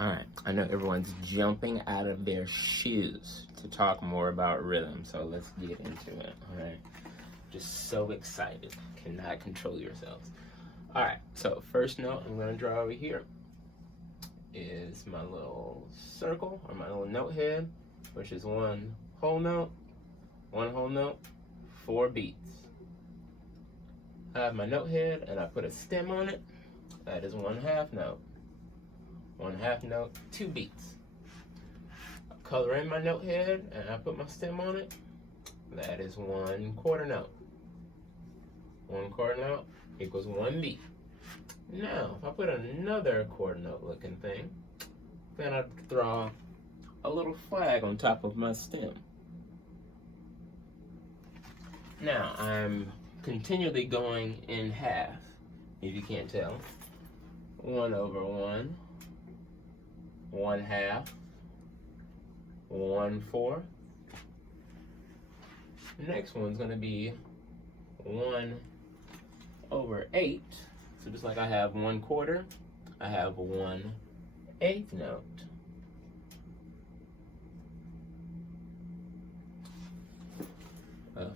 All right, I know everyone's jumping out of their shoes to talk more about rhythm, so let's get into it. All right, just so excited, cannot control yourselves. All right, so first note I'm gonna draw over here is my little circle or my little note head, which is one whole note, 4 beats. I have my note head and I put a stem on it. That is 1/2 note. 1/2 note, 2 beats. I color in my note head and I put my stem on it. That is 1/4 note. 1/4 note equals 1 beat. Now, if I put another quarter note looking thing, then I draw a little flag on top of my stem. Now, I'm continually going in half, if you can't tell. 1/1, 1/2, 1/4. The next one's going to be 1/8. So just like I have 1/4, I have 1/8 note.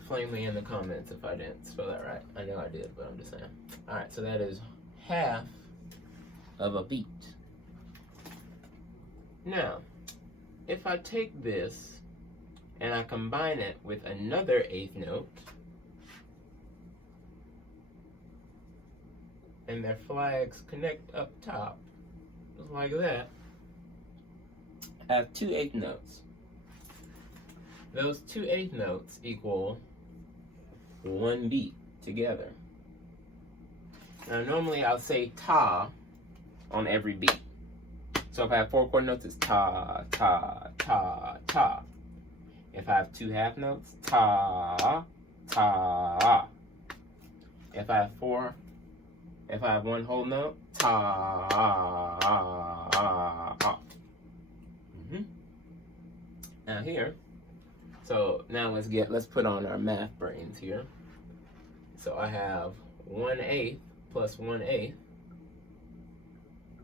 Flame me in the comments if I didn't spell that right. I know I did, but I'm just saying. All right, so that is half of a beat. Now, if I take this and I combine it with another 1/8 note, and their flags connect up top, just like that, I have 2 1/8 notes. Those 2 1/8 notes equal 1 beat together. Now normally I'll say ta on every beat. So if I have 4 quarter notes, it's ta, ta, ta, ta. If I have 2 1/2 notes, ta, ta. If I have 1 whole note, ta. Now here, so now let's put on our math brains here. So I have 1/8 plus 1/8.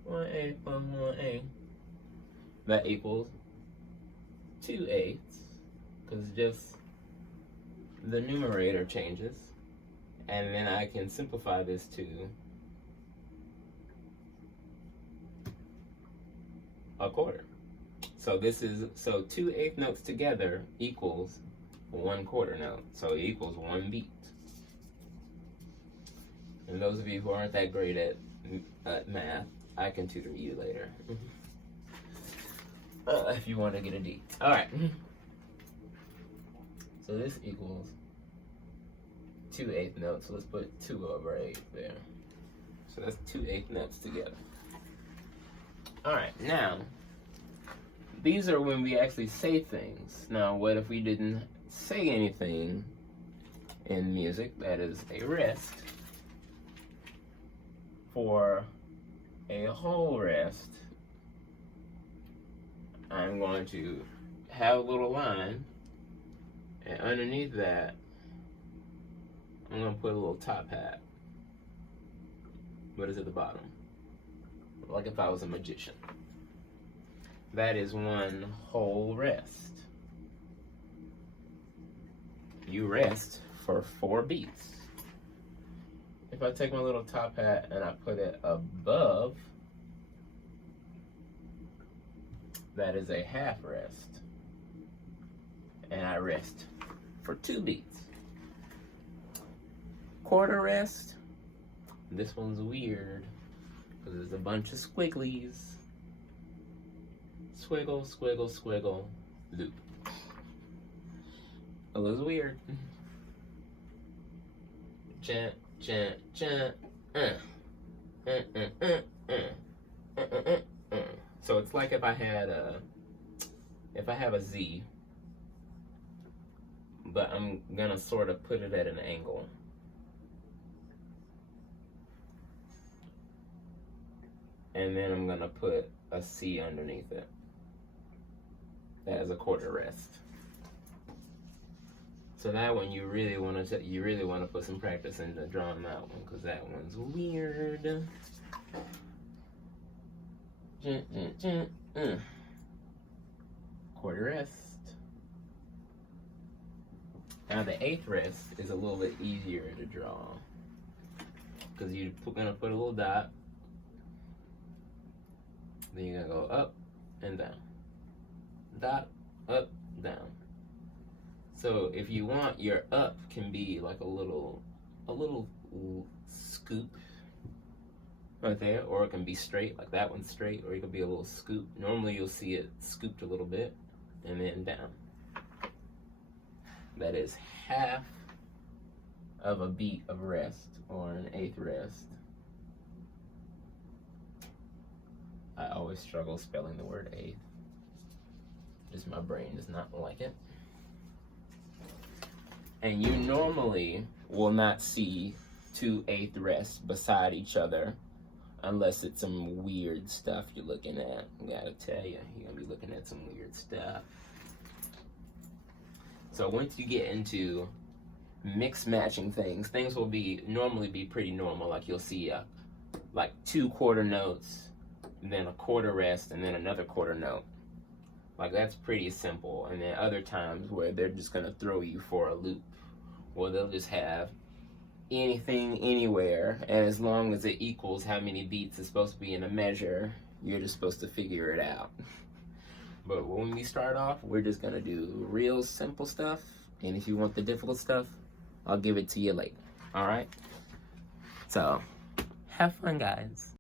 1/8 plus 1/8. That equals 2/8, because just the numerator changes. And then I can simplify this to a quarter. So 2 1/8 notes together equals 1/4 note. So it equals 1 beat. And those of you who aren't that great at math, I can tutor you later. If you want to get a D. All right. So this equals 2 1/8 notes. So let's put 2/8 there. So that's 2 1/8 notes together. All right. Now, these are when we actually say things. Now, what if we didn't say anything in music? That is a rest. For a whole rest, I'm going to have a little line, and underneath that, I'm going to put a little top hat. What is at the bottom? Like if I was a magician. That is 1 whole rest. You rest for 4 beats. If I take my little top hat and I put it above, that is a half rest. And I rest for 2 beats. Quarter rest, this one's weird because there's a bunch of squigglies. Squiggle, squiggle, squiggle, loop. It looks weird. Chant, chant, chant. So it's like if I have a Z, but I'm gonna sort of put it at an angle. And then I'm gonna put a C underneath it. That is a quarter rest. So that one you really want to put some practice into drawing that one, because that one's weird. Quarter rest. Now the eighth rest is a little bit easier to draw because you're gonna put a little dot, then you're gonna go up and down, dot, up, down. So if you want, your up can be like a little scoop right there, or it can be straight, like that one's straight, or it could be a little scoop. Normally you'll see it scooped a little bit and then down. That is half of a beat of rest, or an eighth rest. I always struggle spelling the word eighth. Just my brain does not like it. And you normally will not see two eighth rests beside each other unless it's some weird stuff you're looking at. I gotta tell you, you're gonna be looking at some weird stuff. So once you get into mix matching things, things will normally be pretty normal. Like you'll see like 2 quarter notes, and then a quarter rest, and then another quarter note. Like that's pretty simple. And then other times where they're just gonna throw you for a loop, where they'll just have anything anywhere, and as long as it equals how many beats is supposed to be in a measure, you're just supposed to figure it out. But when we start off, we're just gonna do real simple stuff, and if you want the difficult stuff, I'll give it to you later. All right? So, have fun, guys.